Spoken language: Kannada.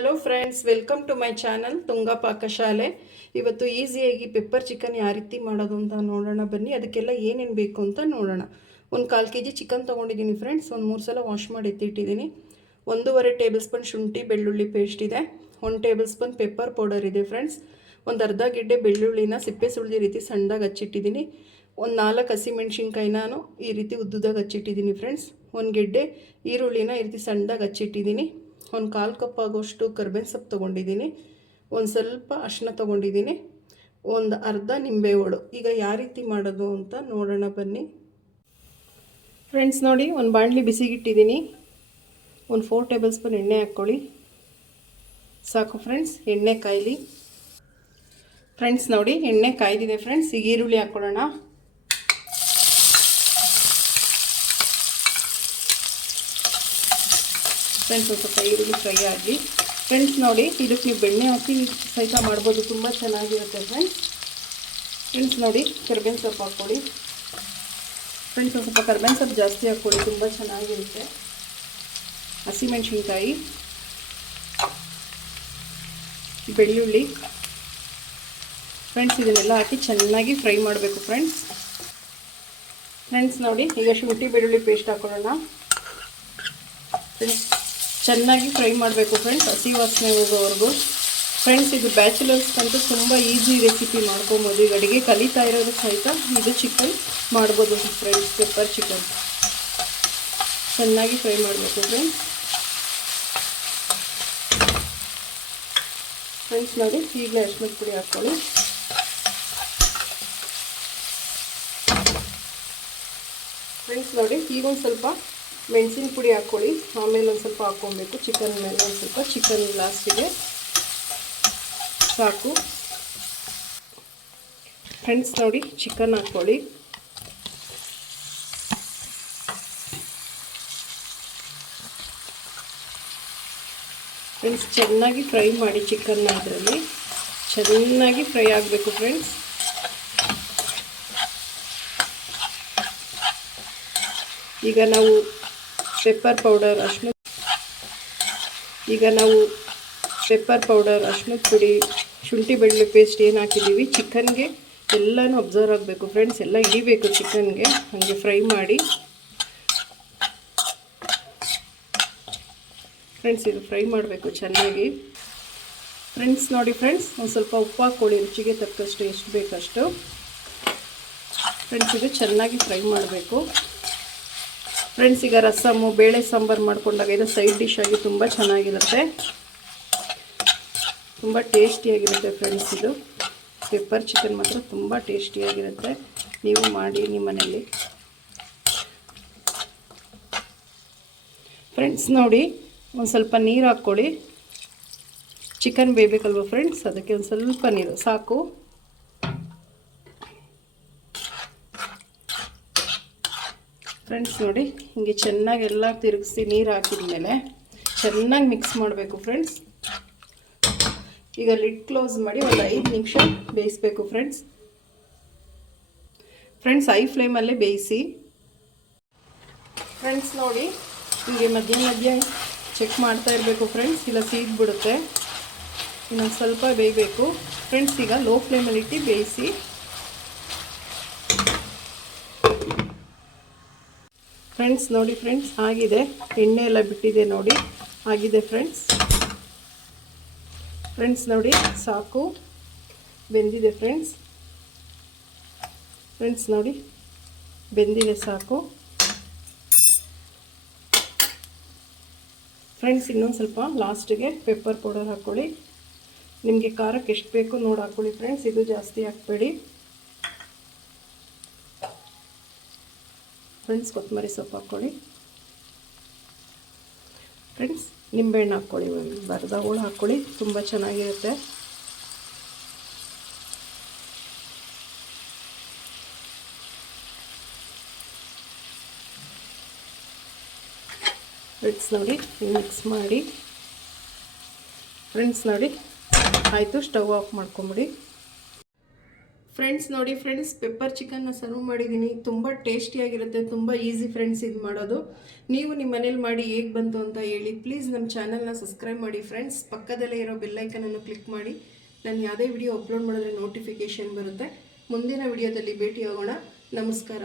Hello friends welcome to my channel Tunga Pakashale ಇವತ್ತು ಈಸಿಯಾಗಿ ಪೆಪ್ಪರ್ ಚಿಕನ್ ಯಾವ ರೀತಿ ಮಾಡೋದು ಅಂತ ನೋಡೋಣ, ಬನ್ನಿ. ಅದಕ್ಕೆಲ್ಲ ಏನೇನು ಬೇಕು ಅಂತ ನೋಡೋಣ. ಒಂದು ಕಾಲು ಕೆ ಜಿ ಚಿಕನ್ ತೊಗೊಂಡಿದ್ದೀನಿ ಫ್ರೆಂಡ್ಸ್ ಒಂದು ಮೂರು ಸಲ ವಾಶ್ ಮಾಡಿ ಎತ್ತಿಟ್ಟಿದ್ದೀನಿ. ಒಂದೂವರೆ ಟೇಬಲ್ ಸ್ಪೂನ್ ಶುಂಠಿ, ಬೆಳ್ಳುಳ್ಳಿ ಪೇಸ್ಟ್ ಇದೆ. ಒಂದು ಟೇಬಲ್ ಸ್ಪೂನ್ ಪೆಪ್ಪರ್ ಪೌಡರ್ ಇದೆ ಫ್ರೆಂಡ್ಸ್ ಒಂದು ಅರ್ಧ ಗೆಡ್ಡೆ ಬೆಳ್ಳುಳ್ಳಿನ ಸಿಪ್ಪೆ ಸುಳಿದ ರೀತಿ ಸಣ್ಣದಾಗಿ ಹಚ್ಚಿಟ್ಟಿದ್ದೀನಿ. ಒಂದು ನಾಲ್ಕು ಹಸಿಮೆಣ್ಸಿನ್ಕಾಯಿ ನಾನು ಈ ರೀತಿ ಉದ್ದುದಾಗಿ ಹಚ್ಚಿಟ್ಟಿದ್ದೀನಿ ಫ್ರೆಂಡ್ಸ್ ಒಂದು ಗೆಡ್ಡೆ ಈರುಳ್ಳಿನ ಈ ರೀತಿ ಸಣ್ಣದಾಗಿ ಹಚ್ಚಿಟ್ಟಿದ್ದೀನಿ. ಒಂದು ಕಾಲು ಕಪ್ ಆಗೋಷ್ಟು ಕರ್ಬೇವಿನ ಸೊಪ್ಪು ತೊಗೊಂಡಿದ್ದೀನಿ. ಒಂದು ಸ್ವಲ್ಪ ಅರಿಶಿನ ತೊಗೊಂಡಿದ್ದೀನಿ. ಒಂದು ಅರ್ಧ ನಿಂಬೆ ಹೋಳು. ಈಗ ಯಾವ ರೀತಿ ಮಾಡೋದು ಅಂತ ನೋಡೋಣ ಬನ್ನಿ. ಫ್ರೆಂಡ್ಸ್ ನೋಡಿ, ಒಂದು ಬಾಣಲಿ ಬಿಸಿಗಿಟ್ಟಿದ್ದೀನಿ. ಒಂದು ಫೋರ್ ಟೇಬಲ್ ಸ್ಪೂನ್ ಎಣ್ಣೆ ಹಾಕ್ಕೊಳ್ಳಿ. ಸಾಕು ಫ್ರೆಂಡ್ಸ್ ಎಣ್ಣೆ ಕಾಯಲಿ. ಫ್ರೆಂಡ್ಸ್ ನೋಡಿ, ಎಣ್ಣೆ ಕಾಯ್ದಿದೆ ಫ್ರೆಂಡ್ಸ್ ಈಗ ಈರುಳ್ಳಿ ಹಾಕ್ಕೊಳ್ಳೋಣ. ಫ್ರೆಂಡ್ಸ್ ಒಂದು ಸ್ವಲ್ಪ ಈರುಳ್ಳಿ ಫ್ರೈ ಆಗಲಿ ಫ್ರೆಂಡ್ಸ್ ನೋಡಿ, ಇದಕ್ಕೆ ನೀವು ಬೆಣ್ಣೆ ಹಾಕಿ ಸಹಿತ ಮಾಡ್ಬೋದು. ತುಂಬ ಚೆನ್ನಾಗಿರುತ್ತೆ ಫ್ರೆಂಡ್ಸ್. ಫ್ರೆಂಡ್ಸ್ ನೋಡಿ, ಕರ್ಬೇವಿನ ಸೊಪ್ಪು ಹಾಕ್ಕೊಳ್ಳಿ. ಫ್ರೆಂಡ್ಸ್ ಒಂದು ಸ್ವಲ್ಪ ಕರ್ಬೇವಿನ ಸೊಪ್ಪು ಜಾಸ್ತಿ ಹಾಕ್ಕೊಳ್ಳಿ. ತುಂಬ ಚೆನ್ನಾಗಿರುತ್ತೆ. ಹಸಿಮೆಣ್ಸಿನ್ಕಾಯಿ ಬೆಳ್ಳುಳ್ಳಿ. ಫ್ರೆಂಡ್ಸ್, ಇದನ್ನೆಲ್ಲ ಹಾಕಿ ಚೆನ್ನಾಗಿ ಫ್ರೈ ಮಾಡಬೇಕು ಫ್ರೆಂಡ್ಸ್. ಫ್ರೆಂಡ್ಸ್ ನೋಡಿ, ಈಗ ಶುಂಠಿ, ಬೆಳ್ಳುಳ್ಳಿ ಪೇಸ್ಟ್ ಹಾಕೊಳ್ಳೋಣ. ಫ್ರೆಂಡ್ಸ್ ಚೆನ್ನಾಗಿ ಫ್ರೈ ಮಾಡಬೇಕು ಫ್ರೆಂಡ್ಸ್ ಹಸಿ ವಾಸನೆ ಹೋಗೋವರೆಗೂ. ಫ್ರೆಂಡ್ಸ್ ಇದು ಬ್ಯಾಚುಲರ್ಸ್ಗಂತೂ ತುಂಬ ಈಸಿ ರೆಸಿಪಿ ಮಾಡ್ಕೊಬೋದು. ಈಗ ಅಡುಗೆ ಕಲಿತಾ ಇರೋದು ಸಹಿತ ಇದು ಚಿಕನ್ ಮಾಡ್ಬೋದು ಫ್ರೆಂಡ್ಸ್ ಪೆಪ್ಪರ್ ಚಿಕನ್ ಚೆನ್ನಾಗಿ ಫ್ರೈ ಮಾಡಬೇಕು ಫ್ರೆಂಡ್ಸ್ ಫ್ರೆಂಡ್ಸ್ ನೋಡಿ, ಈಗಲೇ ಅರ್ಶಿನದ ಪುಡಿ ಹಾಕ್ಕೊಳ್ಳಿ. ಫ್ರೆಂಡ್ಸ್ ನೋಡಿ ಈಗೊಂದು ಸ್ವಲ್ಪ ಮೆಣಸಿನ ಪುಡಿ ಹಾಕ್ಕೊಳ್ಳಿ ಆಮೇಲೆ ಒಂದು ಸ್ವಲ್ಪ ಹಾಕ್ಕೊಬೇಕು. ಚಿಕನ್ ಮೇಲೆ ಒಂದು ಸ್ವಲ್ಪ ಚಿಕನ್ ಲಾಸ್ಟಿಗೆ ಸಾಕು. ಫ್ರೆಂಡ್ಸ್ ನೋಡಿ, ಚಿಕನ್ ಹಾಕ್ಕೊಳ್ಳಿ ಫ್ರೆಂಡ್ಸ್ ಚೆನ್ನಾಗಿ ಫ್ರೈ ಮಾಡಿ ಚಿಕನ್ನ ಅದರಲ್ಲಿ. ಚೆನ್ನಾಗಿ ಫ್ರೈ ಆಗಬೇಕು ಫ್ರೆಂಡ್ಸ್ ಈಗ ನಾವು ಪೆಪ್ಪರ್ ಪೌಡರ್ ಅರ್ಶಿನ ಈಗ ನಾವು ಪೆಪ್ಪರ್ ಪೌಡರ್ ಅರ್ಶಿನದ ಪುಡಿ, ಶುಂಠಿ ಬೆಳ್ಳುಳ್ಳಿ ಪೇಸ್ಟ್ ಏನು ಹಾಕಿದ್ದೀವಿ ಚಿಕನ್ಗೆ ಎಲ್ಲನೂ ಅಬ್ಸರ್ವ್ ಆಗಬೇಕು ಫ್ರೆಂಡ್ಸ್ ಎಲ್ಲ ಹಿಡಿಬೇಕು ಚಿಕನ್ಗೆ. ಹಾಗೆ ಫ್ರೈ ಮಾಡಿ. ಫ್ರೆಂಡ್ಸ್ ಇದು ಫ್ರೈ ಮಾಡಬೇಕು ಚೆನ್ನಾಗಿ. ಫ್ರೆಂಡ್ಸ್ ನೋಡಿ ಫ್ರೆಂಡ್ಸ್ ಒಂದು ಸ್ವಲ್ಪ ಉಪ್ಪು ಹಾಕ್ಕೊಳ್ಳಿ, ರುಚಿಗೆ ತಕ್ಕಷ್ಟು, ಎಷ್ಟು ಬೇಕಷ್ಟು. ಫ್ರೆಂಡ್ಸ್ ಇದು ಚೆನ್ನಾಗಿ ಫ್ರೈ ಮಾಡಬೇಕು. ಫ್ರೆಂಡ್ಸ್ ಈಗ ರಸಮ್ಮು ಬೇಳೆ ಸಾಂಬಾರು ಮಾಡ್ಕೊಂಡಾಗ ಇದು ಸೈಡ್ ಡಿಶ್ ಆಗಿ ತುಂಬ ಚೆನ್ನಾಗಿರುತ್ತೆ. ತುಂಬ ಟೇಸ್ಟಿಯಾಗಿರುತ್ತೆ ಫ್ರೆಂಡ್ಸ್ ಇದು. ಪೆಪ್ಪರ್ ಚಿಕನ್ ಮಾತ್ರ ತುಂಬ ಟೇಸ್ಟಿಯಾಗಿರುತ್ತೆ ನೀವು ಮಾಡಿ ನಿಮ್ಮ ಮನೇಲಿ ಫ್ರೆಂಡ್ಸ್ ನೋಡಿ, ಒಂದು ಸ್ವಲ್ಪ ನೀರು ಹಾಕ್ಕೊಳ್ಳಿ. ಚಿಕನ್ ಬೇಯಬೇಕಲ್ವ ಫ್ರೆಂಡ್ಸ್ ಅದಕ್ಕೆ ಒಂದು ಸ್ವಲ್ಪ ನೀರು. ಸಾಕು. ಫ್ರೆಂಡ್ಸ್ ನೋಡಿ, ಹಿಂಗೆ ಚೆನ್ನಾಗಿ ಎಲ್ಲ ತಿರುಗಿಸಿ ನೀರು ಹಾಕಿದ್ಮೇಲೆ ಚೆನ್ನಾಗಿ ಮಿಕ್ಸ್ ಮಾಡಬೇಕು ಫ್ರೆಂಡ್ಸ್. ಈಗ ಲಿಡ್ ಕ್ಲೋಸ್ ಮಾಡಿ ಒಂದು ಐದು ನಿಮಿಷ ಬೇಯಿಸ್ಬೇಕು ಫ್ರೆಂಡ್ಸ್. ಫ್ರೆಂಡ್ಸ್ ಐ ಫ್ಲೇಮಲ್ಲೇ ಬೇಯಿಸಿ. ಫ್ರೆಂಡ್ಸ್ ನೋಡಿ, ಹೀಗೆ ಮಧ್ಯ ಮಧ್ಯ ಚೆಕ್ ಮಾಡ್ತಾ ಇರಬೇಕು ಫ್ರೆಂಡ್ಸ್, ಇಲ್ಲ ಸೀದ್ಬಿಡುತ್ತೆ ಇನ್ನೊಂದು ಸ್ವಲ್ಪ ಬೇಯಬೇಕು. ಫ್ರೆಂಡ್ಸ್, ಈಗ ಲೋ ಫ್ಲೇಮಲ್ಲಿ ಇಟ್ಟು ಬೇಯಿಸಿ. ಫ್ರೆಂಡ್ಸ್ ನೋಡಿ ಫ್ರೆಂಡ್ಸ್ ಆಗಿದೆ. ಎಣ್ಣೆ ಎಲ್ಲ ಬಿಟ್ಟಿದೆ ನೋಡಿ. ಆಗಿದೆ ಫ್ರೆಂಡ್ಸ್ ಫ್ರೆಂಡ್ಸ್ ನೋಡಿ, ಸಾಕು. ಬೆಂದಿದೆ ಫ್ರೆಂಡ್ಸ್ ಫ್ರೆಂಡ್ಸ್ ನೋಡಿ, ಬೆಂದಿದೆ ಸಾಕು. ಫ್ರೆಂಡ್ಸ್ ಇನ್ನೊಂದು ಸ್ವಲ್ಪ ಲಾಸ್ಟಿಗೆ ಪೆಪ್ಪರ್ ಪೌಡರ್ ಹಾಕ್ಕೊಳ್ಳಿ ನಿಮಗೆ ಖಾರಕ್ಕೆ ಎಷ್ಟು ಬೇಕು ನೋಡಿ ಹಾಕ್ಕೊಳ್ಳಿ ಫ್ರೆಂಡ್ಸ್ ಇದು ಜಾಸ್ತಿ ಹಾಕ್ಬೇಡಿ. ಫ್ರೆಂಡ್ಸ್ ಕೊತ್ತಂಬರಿ ಸೊಪ್ಪು ಹಾಕ್ಕೊಳ್ಳಿ. ಫ್ರೆಂಡ್ಸ್ ನಿಂಬೆಹಣ್ಣು ಹಾಕ್ಕೊಳ್ಳಿ. ಬರ್ದ ಹೋಳು ಹಾಕ್ಕೊಳ್ಳಿ. ತುಂಬ ಚೆನ್ನಾಗಿರುತ್ತೆ. ಫ್ರೆಂಡ್ಸ್ ನೋಡಿ ಮಿಕ್ಸ್ ಮಾಡಿ. ಫ್ರೆಂಡ್ಸ್ ನೋಡಿ, ಆಯಿತು ಸ್ಟವ್ ಆಫ್ ಮಾಡ್ಕೊಂಬಿಡಿ. ಫ್ರೆಂಡ್ಸ್ ನೋಡಿ ಫ್ರೆಂಡ್ಸ್ ಪೆಪ್ಪರ್ ಚಿಕನ್ನ ಸರ್ವ್ ಮಾಡಿದ್ದೀನಿ ತುಂಬ ಟೇಸ್ಟಿಯಾಗಿರುತ್ತೆ ತುಂಬ ಈಸಿ ಫ್ರೆಂಡ್ಸ್ ಇದು ಮಾಡೋದು. ನೀವು ನಿಮ್ಮ ಮನೇಲಿ ಮಾಡಿ ಹೇಗೆ ಬಂತು ಅಂತ ಹೇಳಿ ಪ್ಲೀಸ್ ನಮ್ಮ ಚಾನಲ್ನ ಸಬ್ಸ್ಕ್ರೈಬ್ ಮಾಡಿ ಫ್ರೆಂಡ್ಸ್ ಪಕ್ಕದಲ್ಲೇ ಇರೋ ಬೆಲ್ಲೈಕನನ್ನು ಕ್ಲಿಕ್ ಮಾಡಿ. ನಾನು ಯಾವುದೇ ವಿಡಿಯೋ ಅಪ್ಲೋಡ್ ಮಾಡಿದ್ರೆ ನೋಟಿಫಿಕೇಷನ್ ಬರುತ್ತೆ. ಮುಂದಿನ ವಿಡಿಯೋದಲ್ಲಿ ಭೇಟಿ ಆಗೋಣ ನಮಸ್ಕಾರ.